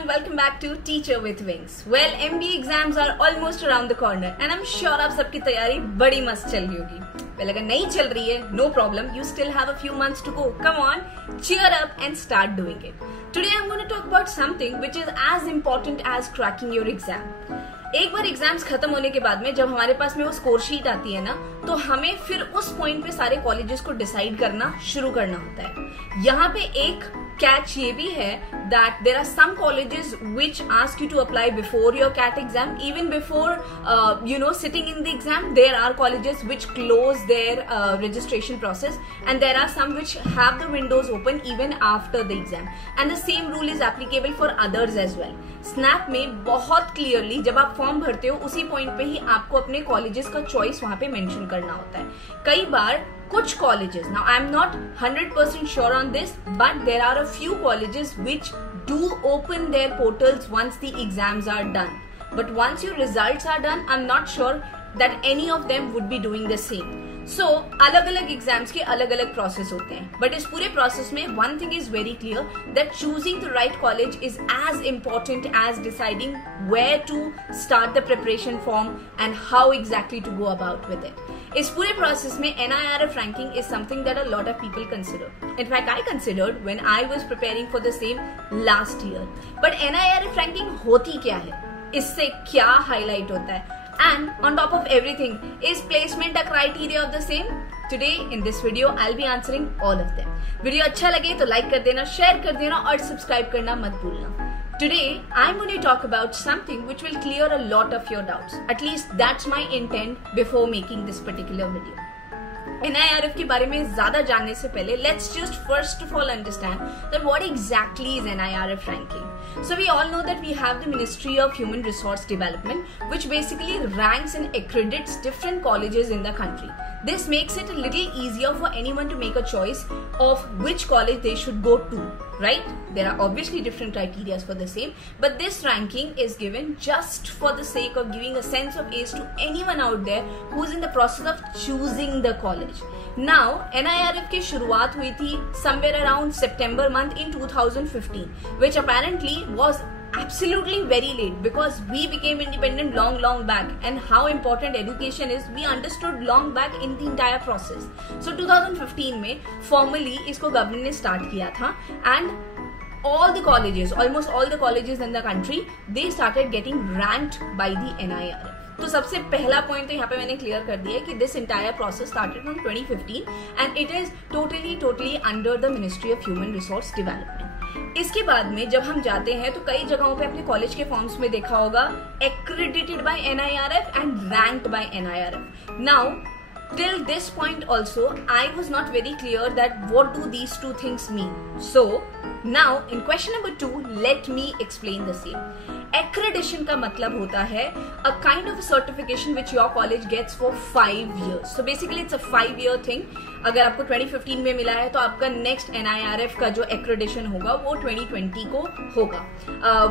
everyone, welcome back to Teacher with Wings. Well, MBA exams are almost around the corner and I'm sure आप सबकी तैयारी बड़ी मस्त चल रही होगी. Well, अगर नहीं चल रही है, no problem. You still have a few months to go. Come on, cheer up and start doing it. Today I'm going to talk about something which is as important as cracking your exam. एक बार exams खत्म होने के बाद में जब हमारे पास में वो स्कोर शीट आती है ना, तो हमें फिर उस पॉइंट पे सारे कॉलेजेस को डिसाइड करना शुरू करना होता है. यहाँ पे एक कैच ये भी है that there are some colleges which ask you to apply before your CAT exam, even before sitting in the exam. There are colleges which close their registration process, and there are some which have the windows open even after the exam, and the same rule is applicable for others as well. Snap में बहुत clearly जब आप form भरते हो उसी point पे ही आपको अपने कॉलेजेस का चॉइस वहां पे मेंशन करना होता है. कई बार कुछ colleges, now I am not 100% sure on this, but there are a few colleges which do open their portals once the exams are done, but once your results are done I am not sure that any of them would be doing the same. So अलग अलग exams के अलग अलग process होते हैं, but इस पूरे process में one thing is very clear that choosing the right college is as important as deciding where to start the preparation form and how exactly to go about with it. इस पूरे process में NIRF ranking is something that a lot of people consider. In fact, I considered when I was preparing for the same last year. But NIRF ranking होती क्या है? इससे क्या highlight होता है? And on top of everything, is placement a criteria of the same? Today in this video, I'll be answering all of them. Video अच्छा लगे तो लाइक कर देना, शेयर कर देना और सब्सक्राइब करना मत भूलना. Today, I'm going to talk about something which will clear a lot of your doubts. At least that's my intent before making this particular video. NIRF के बारे में ज्यादा जानने से पहले let's just first of all understand that what exactly is NIRF ranking. So we all know that we have the Ministry of Human Resource Development, which basically ranks and accredits different colleges in the country. This makes it a little easier for anyone to make a choice of which college they should go to, right? There are obviously different criteria for the same, but this ranking is given just for the sake of giving a sense of ace to anyone out there who's in the process of choosing the college. Now, NIRF की शुरुआत हुई थी somewhere around September month in 2015, which apparently was absolutely very late because we became independent long back, and how important education is we understood long back in the entire process. So 2015 में formally इसको government ने start किया था, and all the colleges, almost all the colleges in the country, they started getting ranked by the NIRF. तो सबसे पहला point तो यहाँ पे मैंने क्लियर कर दिया है कि this entire process started from 2015 and it is totally under the ministry of human resource development. इसके बाद में जब हम जाते हैं तो कई जगहों पे अपने कॉलेज के फॉर्म्स में देखा होगा accredited by NIRF and ranked by NIRF. Now, till this point also, I was not very clear that what do these two things mean. So, now in question number 2, let me explain the same. Accreditation का मतलब होता है a kind of a certification which your college gets for 5 years. So basically it's a 5-year thing. अगर आपको 2015 में मिला है तो आपका नेक्स्ट NIRF का जो accreditation होगा वो 2020 को होगा.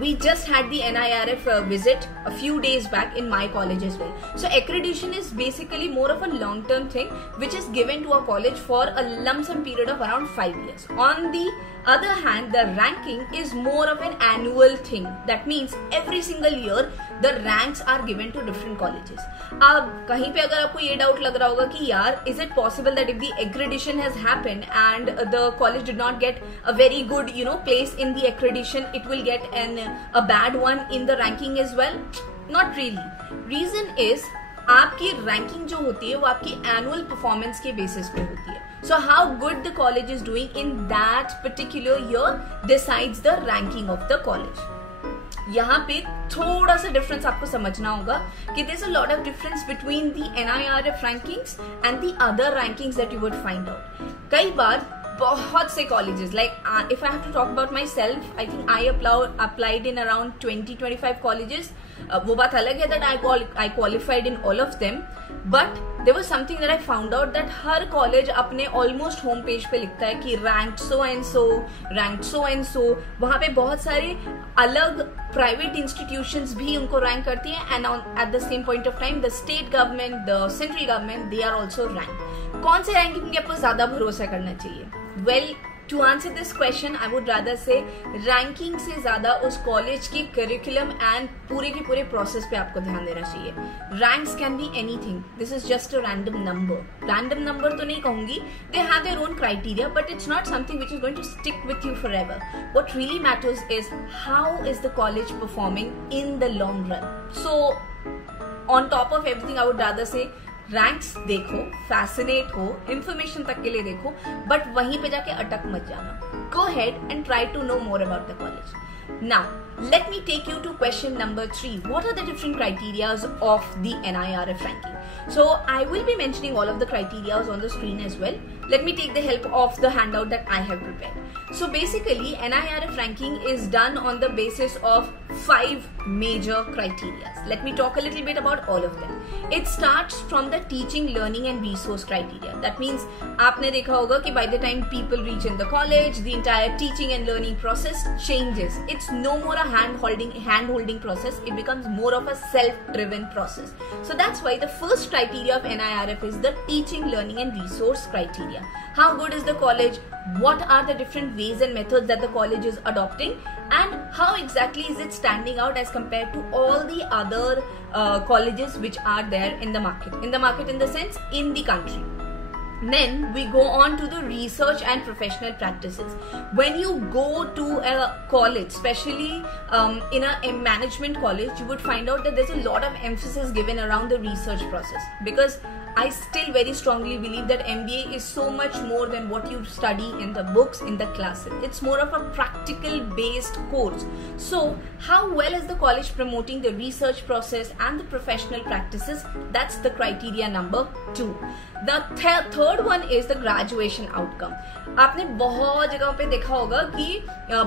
We just had the NIRF visit a few days back in my college as well. So accreditation is basically more of a long-term thing which is given to a college for a lump sum period of around 5 years. On the other hand, the ranking is more of an annual thing. That means every single year the ranks are given to different colleges. अब कहीं पे अगर आपको ये doubt लग रहा होगा कि यार is it possible that if the accreditation has happened and the college did not get a very good place in the accreditation, it will get a bad one in the ranking as well? Not really. Reason is आपकी ranking जो होती है वो आपकी annual performance के basis पे होती है. So how good the college is doing in that particular year decides the ranking of the college. यहाँ पे थोड़ा सा डिफरेंस आपको समझना होगा कि there's a lot of difference between the NIRF rankings and the other rankings that you would find out. कई बार बहुत से colleges, like if I have to talk about myself, I think I applied in around 20-25 colleges. वो बात अलग है that I qualified in all of them, but there was something that I found out that her college अपने almost home page पे लिखता है कि ranked so and so, ranked so and so. वहाँ पे बहुत सारे अलग private institutions भी उनको rank करती हैं, and at the same point of time the state government, the central government, they are also ranked. कौन से ranking पे आपको ज्यादा भरोसा करना चाहिए? Well, To answer this question, I would rather say ranking से ज्यादा उस कॉलेज के करिकुलम एंड पूरे के पूरे प्रोसेस पे आपको ध्यान देना चाहिए. Ranks can be anything. This is just a random number. Random number तो नहीं कहूंगी. They have their own criteria, but it's not something which is going to stick with you forever. What really matters is how is the college performing in the long run. So on top of everything I would rather say ranks देखो, fascinate हो, information तक के लिए देखो, but वहीं पे जाके अटक मत जाना. Go ahead and try to know more about the college. Now, let me take you to question number 3. What are the different criterias of the NIRF ranking? So, I will be mentioning all of the criterias on the screen as well. Let me take the help of the handout that I have prepared. So, basically, NIRF ranking is done on the basis of 5 major criteria. Let me talk a little bit about all of them. It starts from the teaching, learning and resource criteria. That means, आपने देखा होगा कि by the time people reach in the college, the entire teaching and learning process changes. It's no more a hand-holding process. It becomes more of a self-driven process. So that's why the first criteria of NIRF is the teaching, learning and resource criteria. How good is the college? What are the different ways and methods that the college is adopting? And how exactly is it standing out as compared to all the other colleges which are there in the market? In the market in the sense, in the country. Then we go on to the research and professional practices. When you go to a college, especially in a management college, you would find out that there's a lot of emphasis given around the research process, because I still very strongly believe that MBA is so much more than what you study in the books, in the classes. It's more of a practical based course. So how well is the college promoting the research process and the professional practices? That's the criteria number 2. The third one is the graduation outcome. आपने बहुत जगह पे देखा होगा कि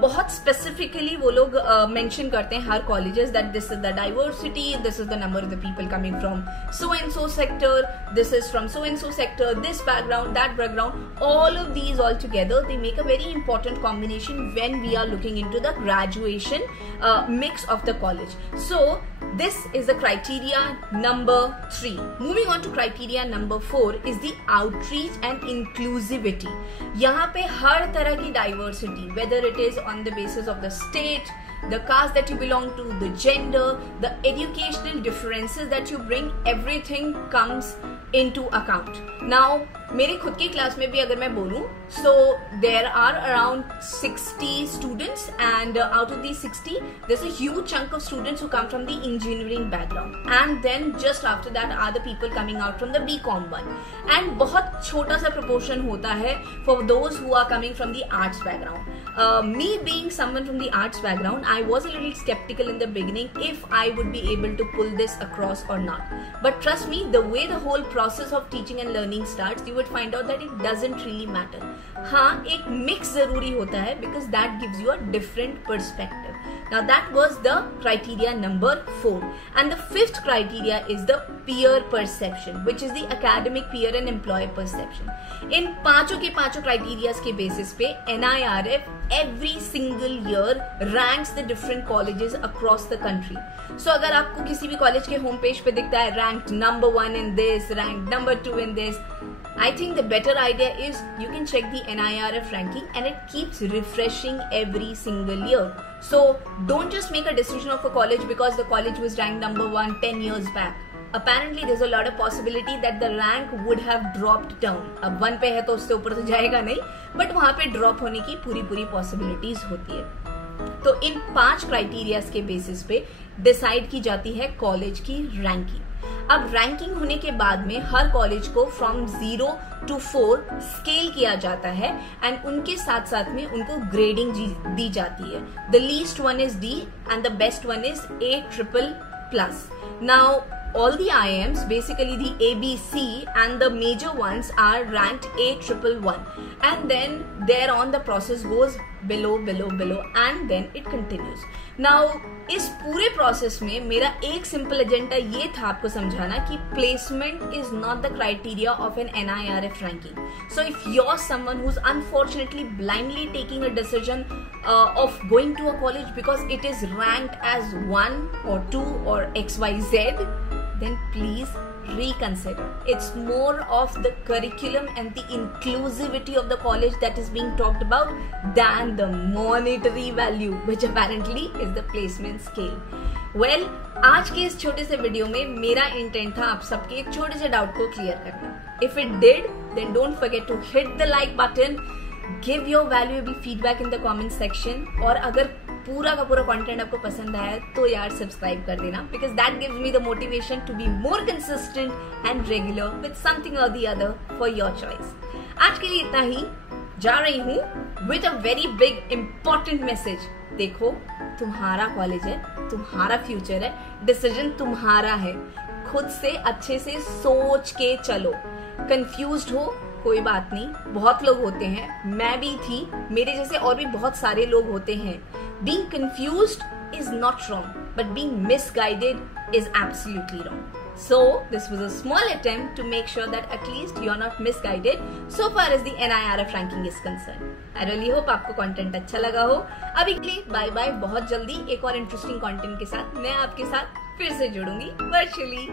बहुत specifically वो लोग मेंशन करते हैं हर colleges that this is the diversity, this is the number of the people coming from so and so sector, this is from so and so sector, this background, that background. All of these all together, they make a very important combination when we are looking into the graduation mix of the college. So this is the criteria number 3. Moving on to criteria number 4 is the outreach and inclusivity. यहाँ पे हर तरह की diversity, whether it is on the basis of the state, the caste that you belong to, the gender, the educational differences that you bring, everything comes into account. Now, मेरे खुद की class में भी अगर मैं बोलूं, so there are around 60 students, and out of these 60, there's a huge chunk of students who come from the engineering background, and then just after that are the people coming out from the BCom one, and बहुत छोटा सा proportion होता है for those who are coming from the arts background. Me being someone from the arts background, I was a little skeptical in the beginning if I would be able to pull this across or not. But trust me, the way the whole process of teaching and learning starts, you would find out that it doesn't really matter. हाँ, एक mix जरूरी होता है because that gives you a different perspective. Now that was the criteria number 4. And the 5th criteria is the peer perception, which is the academic, peer and employer perception. इन पांचों के पांचों criterias के basis पे NIRF every single year ranks the different colleges across the country. So अगर आपको किसी भी college के home page पे दिखता है ranked number 1 in this, ranked number 2 in this, I think the better idea is you can check the NIRF ranking, and it keeps refreshing every single year. So don't just make a decision of a college because the college was ranked number 1 10 years back. Apparently there's a lot of possibility that the rank would have dropped down. अब 1 पे है तो उससे ऊपर तो जाएगा नहीं, but वहां पे ड्रॉप होने की पूरी पॉसिबिलिटीज होती है. तो इन 5 क्राइटेरियाज के बेसिस पे डिसाइड की जाती है कॉलेज की रैंकिंग. अब रैंकिंग होने के बाद में हर कॉलेज को फ्रॉम 0 to 4 स्केल किया जाता है, एंड उनके साथ साथ में उनको ग्रेडिंग दी जाती है. The least one is D and the best one is A+++. Now all the IIMs, basically the ABC and the major ones are ranked A+++, and then thereon the process goes below and then it continues. Now इस पूरे process में मेरा एक simple agenda ये था आपको समझाना कि placement is not the criteria of an NIRF ranking. So if you are someone who is unfortunately blindly taking a decision of going to a college because it is ranked as 1 or 2 or XYZ, then please reconsider. It's more of the curriculum and the inclusivity of the college that is being talked about than the monetary value, which apparently is the placement scale. Well, आज के इस छोटे से video में मेरा intent था आप सबके एक छोटे से डाउट को क्लियर करना. If it did, then don't forget to hit the like button, give your valuable feedback in the comment section, और अगर पूरा का पूरा कंटेंट आपको पसंद आया तो यार सब्सक्राइब कर देना, because that gives me the motivation to be more consistent and regular with something or the other for your choice. आज के लिए इतना ही. जा रही हूँ with a very big important message. देखो, तुम्हारा कॉलेज है, तुम्हारा फ्यूचर है, डिसीजन तुम्हारा है. खुद से अच्छे से सोच के चलो. कंफ्यूज्ड हो कोई बात नहीं, बहुत लोग होते हैं, मैं भी थी, मेरे जैसे और भी बहुत सारे लोग होते हैं. Being confused is not wrong, but being misguided is absolutely wrong. So this was a small attempt to make sure that at least you're not misguided so far as the NIRF ranking is concerned. I really hope आपको content अच्छा लगा हो. अभी के लिए bye bye. बहुत जल्दी एक और इंटरेस्टिंग कंटेंट के साथ मैं आपके साथ फिर से जुड़ूंगी वर्चुअली.